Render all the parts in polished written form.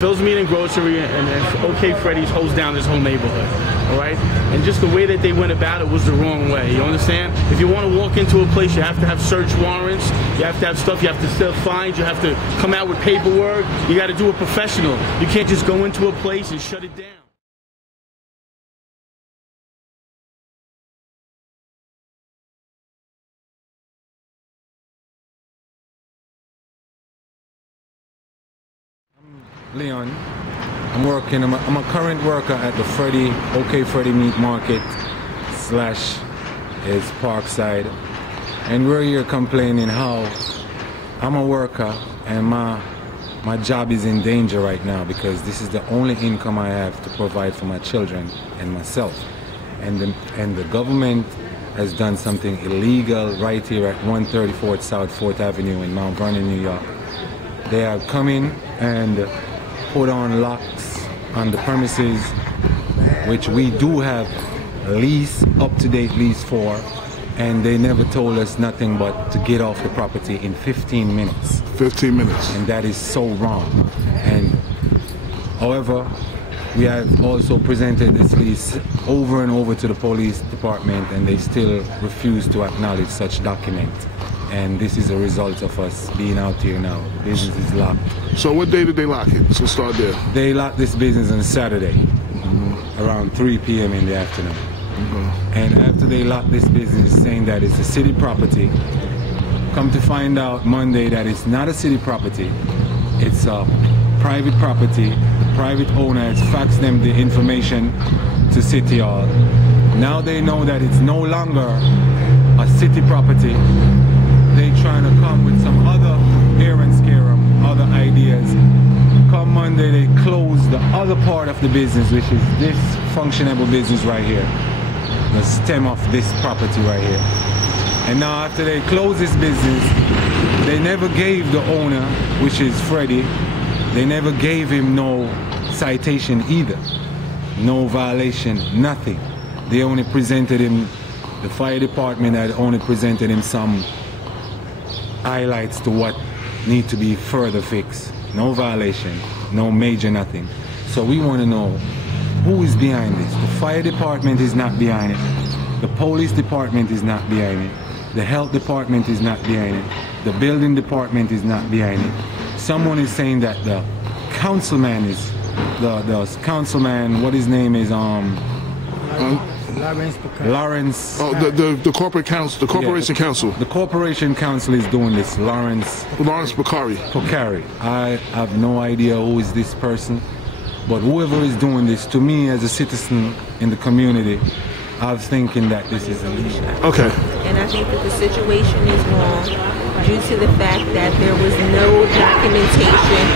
Phil's Meat and Grocery and OK Freddy's holds down this whole neighborhood, all right? And just the way that they went about it was the wrong way, you understand? If you want to walk into a place, you have to have search warrants, you have to have stuff, you have to still fines, you have to come out with paperwork, you got to do it professional. You can't just go into a place and shut it down. Leon, I'm a current worker at the OK Freddy Meat Market / is Parkside, and we're here complaining how I'm a worker and my job is in danger right now because this is the only income I have to provide for my children and myself, and the government has done something illegal right here at 134 South 4th Avenue in Mount Vernon, New York. They have come in and put on locks on the premises, which we do have up-to-date lease for, and they never told us nothing but to get off the property in 15 minutes. 15 minutes. And that is so wrong. And however, we have also presented this lease over and over to the police department, and they still refuse to acknowledge such document. And this is a result of us being out here now. The business is locked. So what day did they lock it? So start there. They locked this business on Saturday, around 3 p.m. in the afternoon. And after they locked this business, saying that it's a city property, come to find out Monday that it's not a city property, it's a private property. The private owner has faxed them the information to City Hall. Now they know that it's no longer a city property. They trying to come with some other errand scare, other ideas. Come Monday, they close the other part of the business, which is this functionable business right here, the stem of this property right here. And now after they close this business, they never gave the owner, which is Freddy, they never gave him no citation either, no violation, nothing. They only presented him, the fire department had only presented him some highlights to what need to be further fixed. No violation, no major nothing. So we want to know who is behind this. The fire department is not behind it. The police department is not behind it. The health department is not behind it. The building department is not behind it. Someone is saying that the councilman is, the councilman, what his name is, Lawrence. Oh, the corporate council, the corporation council. The corporation council is doing this. Lawrence Pocari. I have no idea who is this person, but whoever is doing this, to me as a citizen in the community, I was thinking that this is illegal. Okay. And I think that the situation is wrong due to the fact that there was no documentation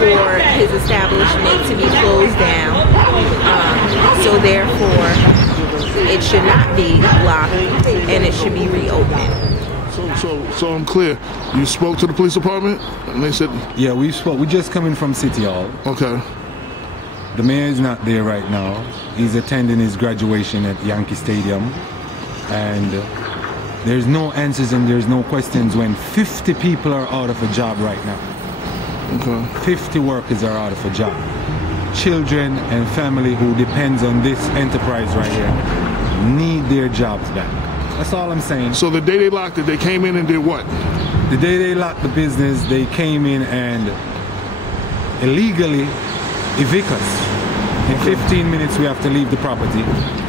for his establishment to be closed down. So therefore, it should not be locked and it should be reopened. So I'm clear. You spoke to the police department and they said? Yeah, we spoke. We just coming from City Hall. Okay. The mayor is not there right now. He's attending his graduation at Yankee Stadium. And there's no answers and there's no questions when 50 people are out of a job right now. Okay. 50 workers are out of a job. Children and family who depends on this enterprise right here need their jobs back. That's all I'm saying. So the day they locked it, they came in and did what? The day they locked the business, they came in and illegally evict us. In 15 minutes we have to leave the property,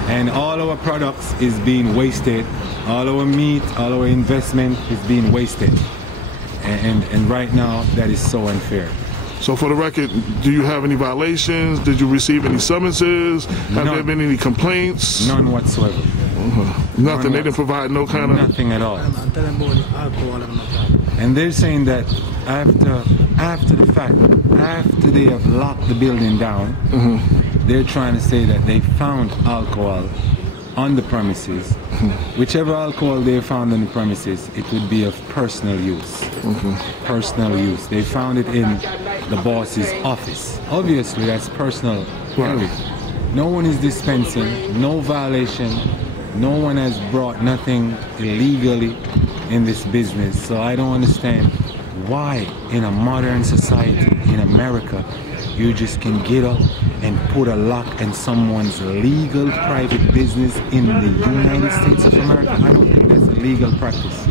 and all our products is being wasted. All our meat, all our investment is being wasted. And right now that is so unfair. So for the record, do you have any violations? Did you receive any summonses? Have there been any complaints? None whatsoever. Nothing. They didn't provide no kind of... Nothing at all. And they're saying that after the fact, after they have locked the building down, they're trying to say that they found alcohol on the premises. Whichever alcohol they found on the premises, it would be of personal use. Personal use. They found it in the boss's office. Obviously, that's personal. Right. No one is dispensing, no violation. No one has brought nothing illegally in this business. So I don't understand why in a modern society in America you just can get up and put a lock in someone's legal private business in the United States of America. I don't think that's a legal practice.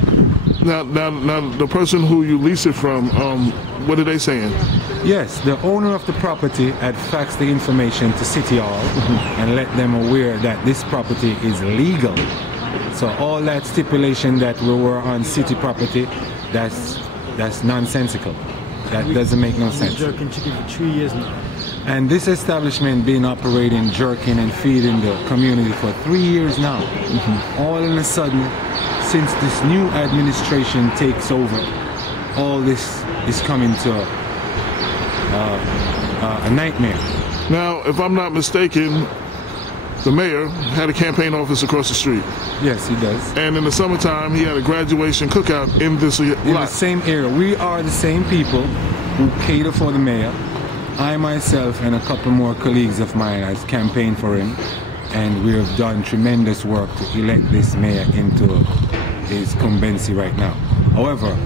Now, the person who you lease it from, what are they saying? Yes, the owner of the property had faxed the information to City Hall and let them aware that this property is legal. So all that stipulation that we were on city property, that's nonsensical. That doesn't make no sense. Jerking chicken for 3 years now. And this establishment been operating, jerking and feeding the community for 3 years now. All of a sudden, since this new administration takes over, all this is coming to a nightmare. Now, if I'm not mistaken, the mayor had a campaign office across the street. Yes, he does. And in the summertime, he had a graduation cookout in this lot. In the same area. We are the same people who cater for the mayor. I myself and a couple more colleagues of mine has campaigned for him, and we have done tremendous work to elect this mayor into his incumbency right now. However,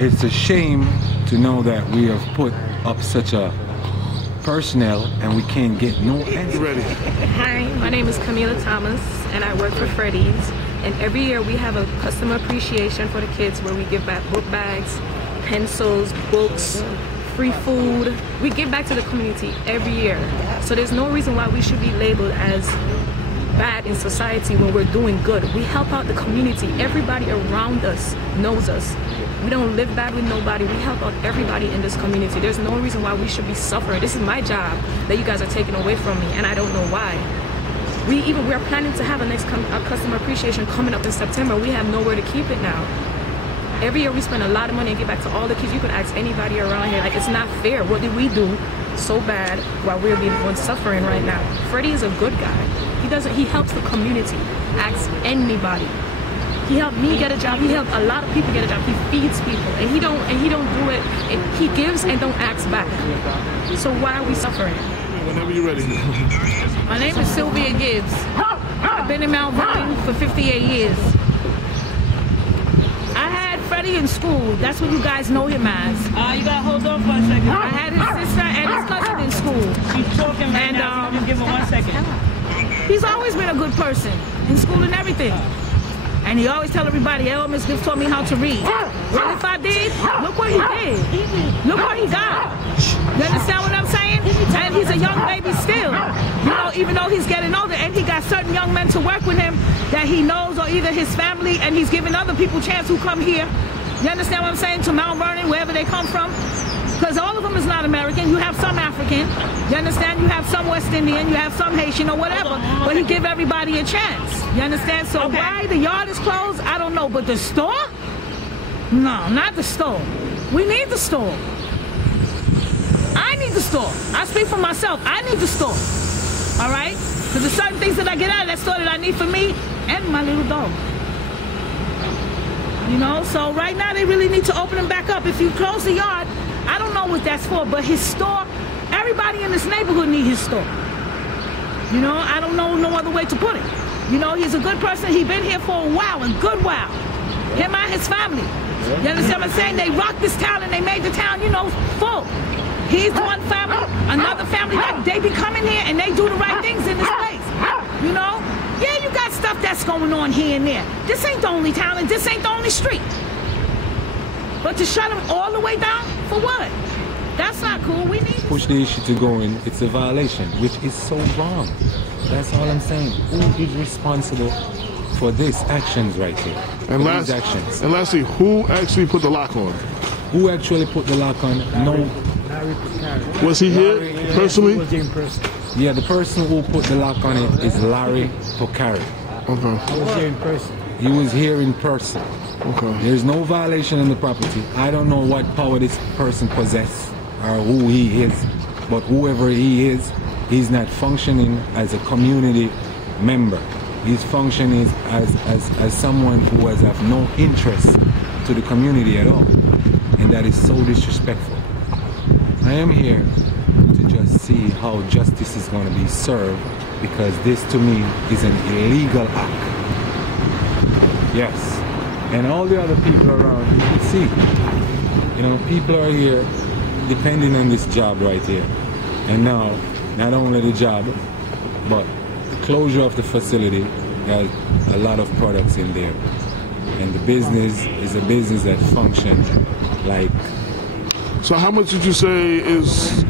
it's a shame to know that we have put up such a personnel and we can't get no answer. Ready? Hi, my name is Camila Thomas and I work for Freddy's. And every year we have a customer appreciation for the kids where we give back book bags, pencils, books, free food. We give back to the community every year. So there's no reason why we should be labeled as bad in society when we're doing good. We help out the community. Everybody around us knows us. We don't live bad with nobody. We help out everybody in this community. There's no reason why we should be suffering. This is my job that you guys are taking away from me, and I don't know why. We're planning to have a customer appreciation coming up in September. We have nowhere to keep it now. Every year we spend a lot of money and give back to all the kids. You could ask anybody around here. Like, it's not fair. What did we do so bad while we're being one suffering right now? Freddy is a good guy. He helps the community. Ask anybody. He helped me get a job. He helped a lot of people get a job. He feeds people, and he don't do it. And he gives and don't ask back. So why are we suffering? Whenever you're ready. My name is Silvia Gibbs. I've been in Mount Vernon for 58 years. I had Freddy in school. That's what you guys know him as. You gotta hold on for a second. I had his sister and his cousin in school. She's talking right now. Just give her 1 second. He's always been a good person in school and everything. And he always tell everybody, oh, Miss Gibbs taught me how to read. Well, if I did, look what he did. Look what he got. You understand what I'm saying? And he's a young baby still. You know, even though he's getting older, and he got certain young men to work with him that he knows, or either his family, and he's giving other people chance who come here. You understand what I'm saying? To Mount Vernon, wherever they come from. Because all of them is not American. You have some African. You understand? You have some West Indian. You have some Haitian or whatever. But he give everybody a chance. You understand? So why the yard is closed, I don't know. But the store? No, not the store. We need the store. I need the store. I speak for myself. I need the store. All right? Because there's certain things that I get out of that store that I need for me and my little dog. You know? So right now they really need to open them back up. If you close the yard, I don't know what that's for, but his store, everybody in this neighborhood need his store. You know, I don't know no other way to put it. You know, he's a good person. He's been here for a while, a good while. Him and his family. You understand what I'm saying? They rocked this town and they made the town, you know, full. He's one family, another family, that they be coming here and they do the right things in this place. You know? Yeah, you got stuff that's going on here and there. This ain't the only town and this ain't the only street. But to shut them all the way down, for what? That's not cool. We need push the issue to go in. It's a violation, which is so wrong. That's all I'm saying. Who is responsible for these actions right here? And lastly, who actually put the lock on? Who actually put the lock on? No. Was he here personally? He was here in person. Yeah, the person who put the lock on it is Larry Pocari. Okay. I was here in person. He was here in person. Okay. There's no violation in the property. I don't know what power this person possesses or who he is, but whoever he is, he's not functioning as a community member. He's functioning as someone who has have no interest to the community at all. And that is so disrespectful. I am here to just see how justice is going to be served, because this to me is an illegal act. Yes. And all the other people around, you can see, you know, people are here depending on this job right here. And now, not only the job, but the closure of the facility has a lot of products in there. And the business is a business that functions like... So how much would you say is,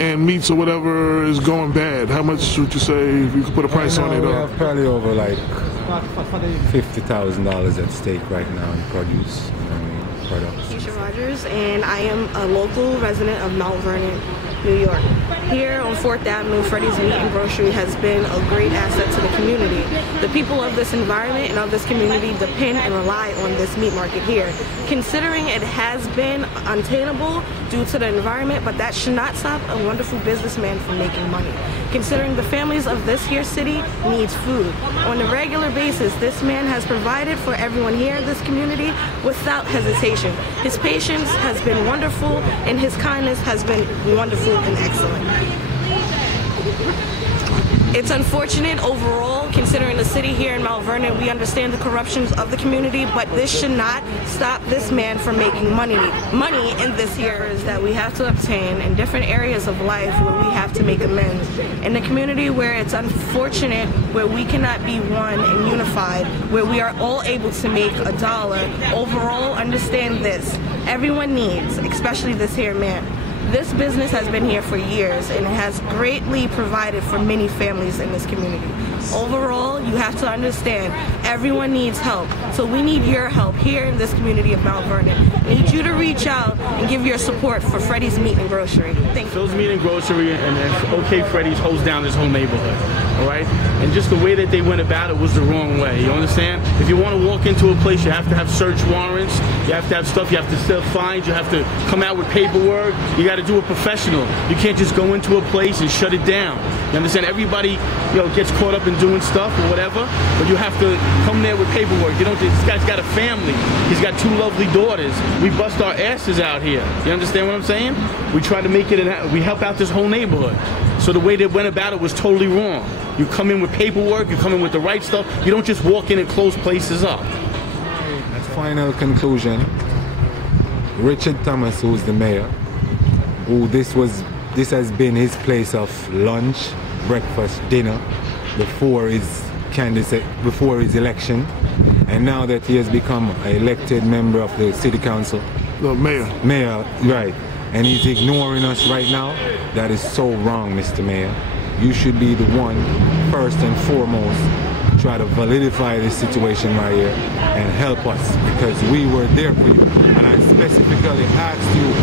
and meats or whatever is going bad? How much would you say, if you could put a price on it? We have probably over like $50,000 at stake right now in produce, products. Alicia Rogers, and I am a local resident of Mount Vernon, New York. Here on 4th Avenue, Freddy's Meat and Grocery has been a great asset to the community. The people of this environment and of this community depend and rely on this meat market here. Considering it has been unattainable due to the environment, but that should not stop a wonderful businessman from making money. Considering the families of this here city needs food. On a regular basis, this man has provided for everyone here in this community without hesitation. His patience has been wonderful, and his kindness has been wonderful and excellent. It's unfortunate overall, considering the city here in Mount Vernon, we understand the corruptions of the community, but this should not stop this man from making money in this here is that we have to obtain in different areas of life where we have to make amends. In the community where it's unfortunate, where we cannot be one and unified, where we are all able to make a dollar, overall understand this. Everyone needs, especially this here man. This business has been here for years and it has greatly provided for many families in this community. Overall, you have to understand, everyone needs help. So we need your help here in this community of Mount Vernon. I need you to reach out and give your support for Freddy's Meat and Grocery. Thank you. Phil's Meat and Grocery and OK Freddy's holds down this whole neighborhood. All right? And just the way that they went about it was the wrong way. You understand? If you want to walk into a place, you have to have search warrants. You have to have stuff. You have to sell fines. You have to come out with paperwork. You got to do it professional. You can't just go into a place and shut it down. You understand? Everybody, gets caught up in doing stuff or whatever, but you have to come there with paperwork. You don't. This guy's got a family. He's got 2 lovely daughters. We bust our asses out here. You understand what I'm saying? We try to make it. We help out this whole neighborhood. So the way they went about it was totally wrong. You come in with paperwork. You come in with the right stuff. You don't just walk in and close places up. As final conclusion, Richard Thomas, who's the mayor, who this has been his place of lunch, breakfast, dinner before his election, and now that he has become an elected member of the city council, the mayor, right, and he's ignoring us right now. That is so wrong, Mr. Mayor. You should be the one, first and foremost, try to validify this situation right here and help us, because we were there for you. And I specifically asked you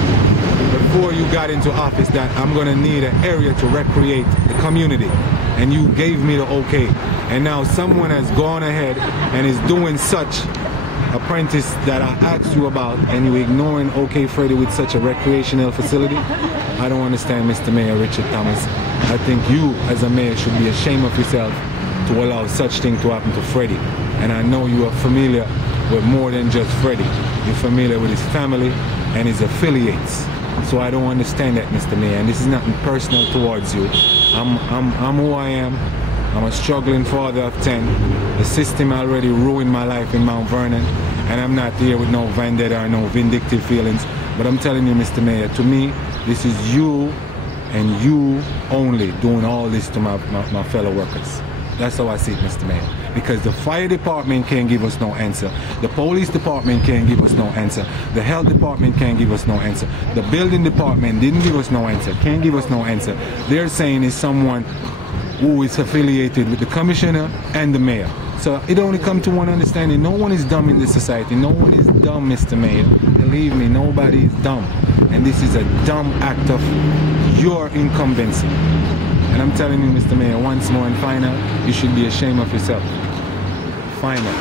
before you got into office that I'm going to need an area to recreate the community, and you gave me the okay. And now someone has gone ahead and is doing such apprentice that I asked you about, and you ignoring OK Freddy with such a recreational facility. I don't understand, Mr. Mayor Richard Thomas. I think you as a mayor should be ashamed of yourself to allow such thing to happen to Freddy. And I know you are familiar with more than just Freddy. You're familiar with his family and his affiliates. So I don't understand that, Mr. Mayor. And this is nothing personal towards you. I'm who I am. I'm a struggling father of 10. The system already ruined my life in Mount Vernon, and I'm not here with no vendetta or no vindictive feelings. But I'm telling you, Mr. Mayor, to me, this is you and you only doing all this to my fellow workers. That's how I see it, Mr. Mayor. Because the fire department can't give us no answer. The police department can't give us no answer. The health department can't give us no answer. The building department didn't give us no answer, can't give us no answer. They're saying it's someone who is affiliated with the commissioner and the mayor. So it only comes to one understanding. No one is dumb in this society. No one is dumb, Mr. Mayor. Believe me, nobody is dumb. And this is a dumb act of your incumbency. And I'm telling you, Mr. Mayor, once more and final, you should be ashamed of yourself. Final.